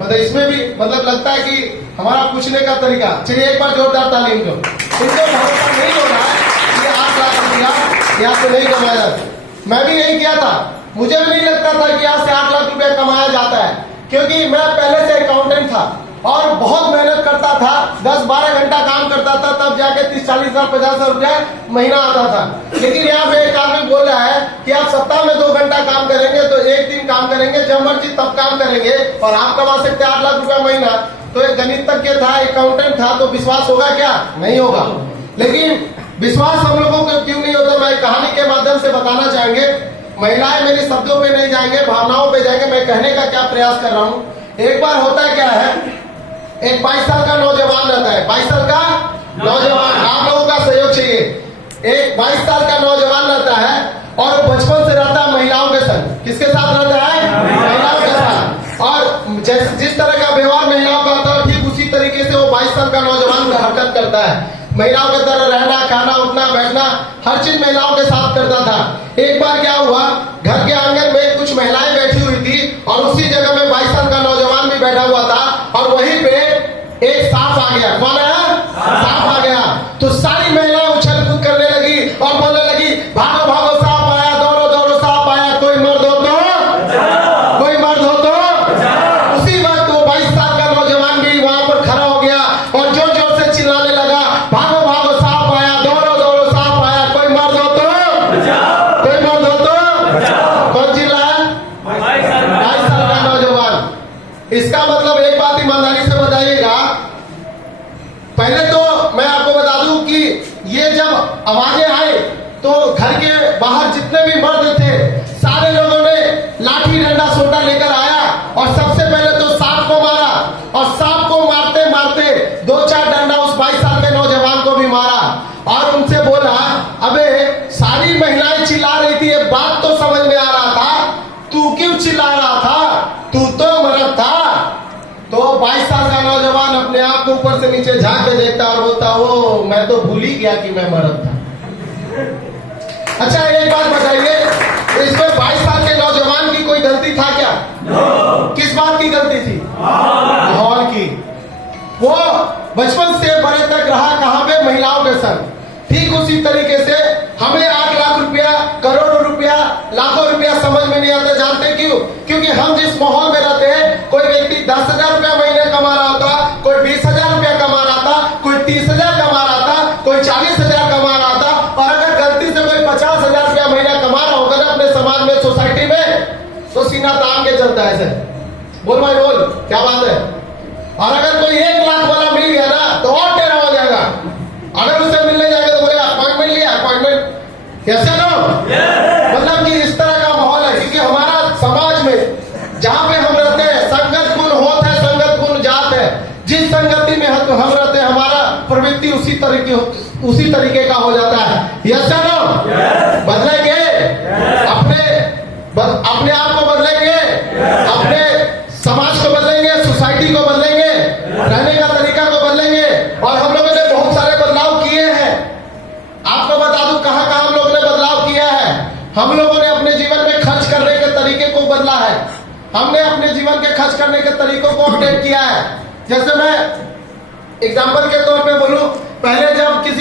मतलब इसमें भी मतलब लगता है कि हमारा पूछने का तरीका। चलिए एक बार जोरदार तालीम दो। इनको भरोसा नहीं हो रहा है कि 8 लाख रुपया यहाँ से नहीं कमाया जाता। मैं भी यही किया था, मुझे भी नहीं लगता था कि यहाँ से 8 लाख रुपया कमाया जाता है, क्योंकि मैं पहले से अकाउंटेंट था और बहुत मेहनत करता था, 10-12 घंटा काम करता था, तब जाके 30-40 हजार 50 हजार रुपया महीना आता था। लेकिन यहाँ पे एक आदमी बोल रहा है कि आप सप्ताह में 2 घंटा काम करेंगे तो 1 दिन काम करेंगे, जब मर्जी तब काम करेंगे और आप कमा सकते हैं 8 लाख रुपया महीना। तो एक गणितज्ञ था, अकाउंटेंट था, तो विश्वास होगा क्या? नहीं होगा। लेकिन विश्वास हम लोगों को क्यों नहीं होता, मैं कहानी के माध्यम से बताना चाहेंगे। महिलाएं मेरे शब्दों पे नहीं जाएंगे, भावनाओं पे जाएंगे। मैं कहने का क्या प्रयास कर रहा हूँ, एक बार होता क्या है, एक 22 साल का नौजवान रहता है, 22 साल का नौजवान, आप लोगों का सहयोग चाहिए। एक 22 साल का नौजवान रहता है और बचपन से रहता है महिलाओं के संग। किसके साथ रहता है? महिलाओं के साथ। और जिस तरह का व्यवहार महिलाओं का होता है, ठीक उसी तरीके से वो 22 साल का नौजवान हरकत करता है। महिलाओं की तरह रहना, खाना, उठना, बैठना, हर चीज महिलाओं के साथ करता था। एक बार क्या हुआ, घर के आंगन में कुछ महिलाएं बैठी हुई थी और उसी जगह में 22 साल का नौजवान भी बैठा हुआ था और वहीं पे एक सांप आ गया। कौन है? सांप आ गया। तो सारी महिलाएं उछल कूद करने लगी और बोलने लगी, भागो भागो, सांप आया, दौड़ो दौड़ो, सांप आया, कोई मर्द हो तो, कोई मर्द हो तो। उसी वक्त वो 22 साल का नौजवान भी वहां पर खड़ा हो गया और जोर जोर से चिल्लाने लगा, भागो भागो, सांप आया, दौड़ो दौड़ो, सांप आया, कोई मर्द हो तो, कोई मर्द हो तो। कौन चिल्लाया? 22 साल का नौजवान। इसका मतलब एक बात ईमानदारी से बताइएगा, पहले तो मैं आपको बता दूं कि ये जब आवाजें आए तो घर के बाहर जितने भी मर्द थे सारे लोगों ने लाठी डंडा सोटा लेकर आया और सबसे पहले तो सांप को मारा और सांप को मारते मारते 2-4 डंडा उस 22 साल के नौजवान को भी मारा और उनसे बोला, अबे सारी महिलाएं चिल्ला रही थी, ये बात तो समझ में आ रहा था, तू क्यों चिल्ला रहा था? तू तो मर्द था। तो 22 साल का नौजवान अपने आप को ऊपर से नीचे झांक के देखता और बोलता, ओ मैं तो भूल ही गया कि मैं मर्द था। अच्छा एक बात बताइए, इसमें 22 साल के नौजवान की कोई गलती था क्या? किस बात की गलती थी? माहौल की। वो बचपन से बड़े तक रहा कहां पे? महिलाओं के संग। ठीक उसी तरीके से हमें 8 लाख रुपया, करोड़ों रुपया, लाखों रुपया समझ में नहीं आता। जानते क्यों? क्योंकि हम जिस माहौल में रहते हैं, कोई व्यक्ति 10,000 रुपया महीने कमा रहा होता, कोई 20,000 रुपया कमा रहा था, कोई 30,000 कमा रहा था, कोई 40,000 कमा रहा था। और अगर गलती से कोई 50,000 रुपया महीना कमा रहा होगा ना अपने समाज में, सोसाइटी में, तो सीना तान के चलता है ऐसे, बोल भाई बोल, क्या बात है। और अगर कोई 1 लाख वाला मिल गया ना तो और टेढ़ा हो जाएगा। अगर उससे मिलने जाएगा तो बोले अपॉइंटमेंट लिया, अपॉइंटमेंट, कैसे नो? मतलब कि इस तरह का माहौल है, क्योंकि हमारा समाज में जहां पे हम रहते हैं, संगत गुण होत है, संगत गुण जात है। जिस संगति में हम रहते हैं, हमारा प्रवृत्ति उसी तरीके का हो जाता है। यस या नो? बदलेंगे अपने आप को, बदलेंगे अपने समाज को, बदलेंगे सोसाइटी को, बदलेंगे रहने का तरीका को, बदलेंगे। और हम लोगों ने बहुत सारे बदलाव किए हैं। आपको बता दूं कहां कहां हम लोगों ने बदलाव किया है। हम लोगों ने अपने जीवन में खर्च करने के तरीके को बदला है। हमने अपने जीवन के खर्च करने के तरीकों को अपडेट किया है। जैसे मैं एग्जाम्पल के तौर पे बोलूं, पहले जब किसी